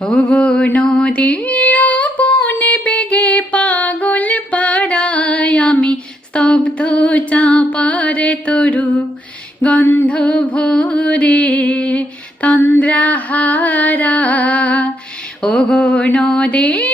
ওগো নদী আপনে বেগে পাগল পাড়ায় আমি স্তব্ধ চাঁপার তরু গন্ধ ভরে তন্দ্রাহারা। ওগো নদী